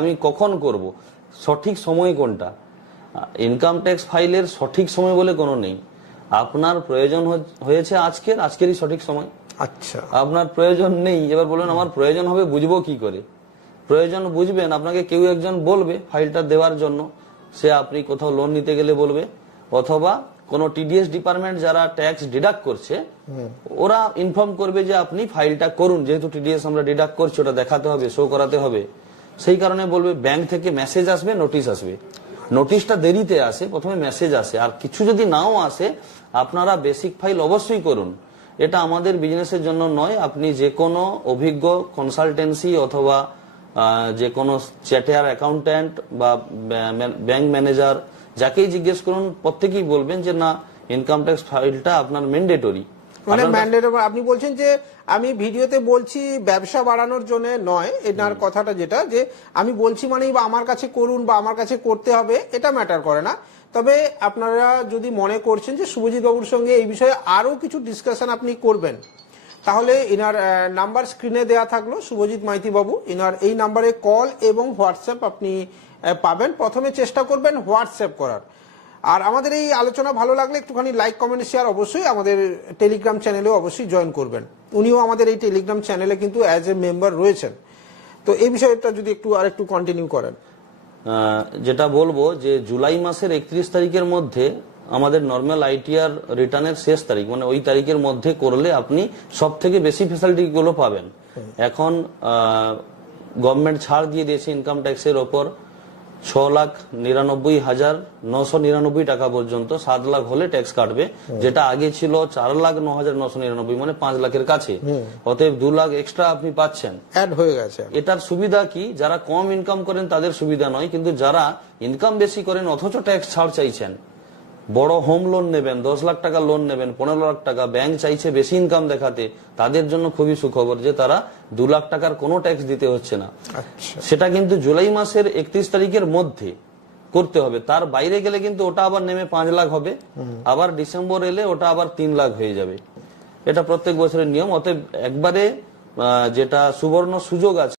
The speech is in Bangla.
আমি কখন করব, সঠিক সময় কোনটা? ইনকাম ট্যাক্স ফাইলের সঠিক সময় বলে কোনো নেই। আপনার প্রয়োজন হয়েছে আজকেরই সঠিক সময়। আচ্ছা, আপনার প্রয়োজন নেই, এবার বলুন আমার প্রয়োজন হবে, বুঝবো কি করে? প্রয়োজন বুঝবেন, আপনাকে কেউ একজন বলবে ফাইলটা দেওয়ার জন্য, সে আপনি কোথাও লোন নিতে গেলে বলবে, অথবা কোনো টিডিএস ডিপার্টমেন্ট যারা ট্যাক্স ডিডাক্ট করছে ওরা ইনফর্ম করবে যে আপনি ফাইলটা করুন, যেহেতু টিডিএস আমরা ডিডাক্ট করছি ওটা দেখাতে হবে, শো করাতে হবে। সেই কারণে বলবে ব্যাংক থেকে মেসেজ আসবে, নোটিশ আসবে। নোটিশটা দেরিতে আসে, প্রথমে মেসেজ আসে, আর কিছু যদি নাও আসে আপনারা বেসিক ফাইল অবশ্যই করুন। এটা আমাদের বিজনেসের জন্য নয়, আপনি যে কোনো অভিজ্ঞ কনসালটেন্সি অথবা যে কোনো চ্যাটার অ্যাকাউন্ট্যান্ট বা ব্যাংক ম্যানেজার যাকেই জিজ্ঞেস করুন প্রত্যেকেই বলবেন যে না, ইনকাম ট্যাক্স ফাইলটা আপনার ম্যান্ডেটরি। মানে ম্যান্ডেটরি আপনি বলছেন যে আমি ভিডিওতে বলছি ব্যবসা বাড়ানোর জন্য নয়, এনার কথাটা যেটা যে আমি বলছি মানে আমার কাছে করুন বা আমার কাছে করতে হবে এটা ম্যাটার করে না। তবে আপনারা যদি মনে করছেন যে শুভজিৎ বাবুর সঙ্গে এই বিষয়ে আরো কিছু ডিসকাশন আপনি করবেন, তাহলে ইনার নাম্বার স্ক্রিনে দেয়া থাকলো, শুভজিৎ মাইতি বাবু, ইনার এই নাম্বারে কল এবং হোয়াটসঅ্যাপ আপনি পাবেন। প্রথমে চেষ্টা করবেন হোয়াটসঅ্যাপ করার। আর আমাদের এই আলোচনা ভালো লাগলে একটুখানি লাইক কমেন্ট শেয়ার অবশ্যই আমাদের টেলিগ্রাম চ্যানেলেও অবশ্যই জয়েন করবেন। উনিও আমাদের এই টেলিগ্রাম চ্যানেলে কিন্তু অ্যাজ এ মেম্বার রয়েছেন। তো এই বিষয়টা যদি একটু কন্টিনিউ করেন। যেটা বলবো যে জুলাই মাসের 31 তারিখের মধ্যে আমাদের নর্মাল আইটিআর রিটার্নের শেষ তারিখ, মানে ওই তারিখের মধ্যে করলে আপনি সব থেকে বেশি ফ্যাসিলিটি গুলো পাবেন। এখন গভর্নমেন্ট ছাড় দিয়ে দিয়েছে ইনকাম ট্যাক্সের ওপর 6,99,999 টাকা পর্যন্ত, 7 লাখ হলে ট্যাক্স কাটবে, যেটা আগে ছিল 4,09,999, মানে 5 লাখের কাছে। অতএব 2 লাখ এক্সট্রা আপনি পাচ্ছেন, অ্যাড হয়ে গেছে। এটার সুবিধা কি, যারা কম ইনকাম করেন তাদের সুবিধা নয়, কিন্তু যারা ইনকাম বেশি করেন অথচ ট্যাক্স ছাড় চাইছেন, বড় হোম লোন নেবেন, 10 লাখ টাকা লোন নেবেন, 15 লাখ টাকা, ব্যাংক চাইছে বেশি ইনকাম দেখাতে, তাদের জন্য খুবই সুখবর যে তারা 2 লাখ টাকার কোনো ট্যাক্স দিতে হচ্ছে না। সেটা কিন্তু জুলাই মাসের 31 তারিখের মধ্যে করতে হবে, তার বাইরে গেলে কিন্তু ওটা আবার নেমে 5 লাখ হবে, আবার ডিসেম্বর এলে ওটা আবার 3 লাখ হয়ে যাবে। এটা প্রত্যেক বছরের নিয়ম। অতএব একবারে যেটা সুবর্ণ সুযোগ আছে